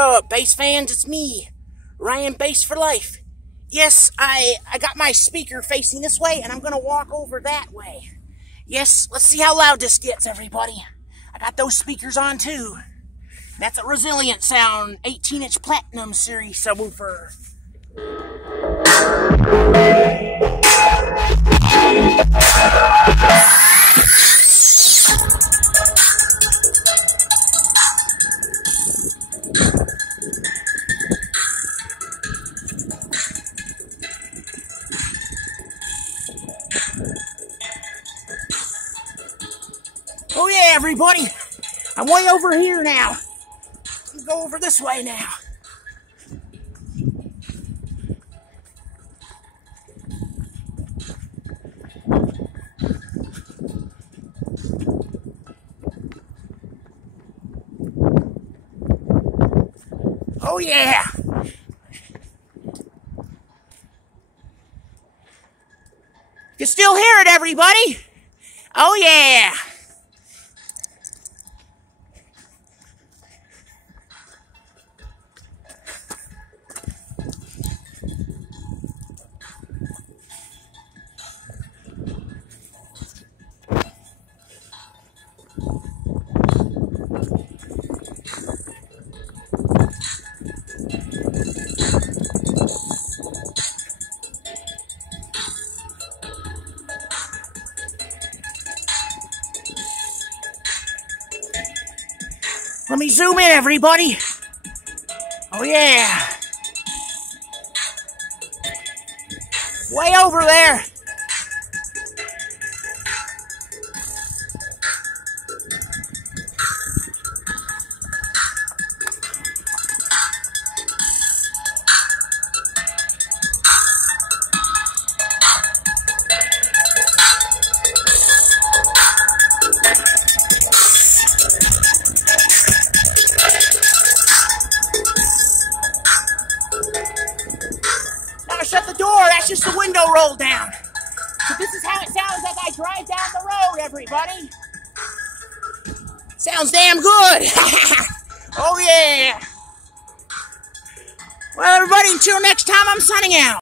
up, bass fans? It's me, Ryan Bass for Life. Yes, I got my speaker facing this way, and I'm going to walk over that way. Yes, let's see how loud this gets, everybody. I got those speakers on, too. That's a Resilient Sound 18-inch Platinum Series subwoofer. Oh yeah, everybody! I'm way over here now. Let's go over this way now. Oh yeah! You still hear it, everybody? Oh yeah! Let me zoom in, everybody. Oh yeah. Way over there. Shut the door, that's just the window rolled down. So this is how it sounds as I drive down the road, everybody. Sounds damn good. Oh yeah. Well, everybody, until next time, I'm signing out.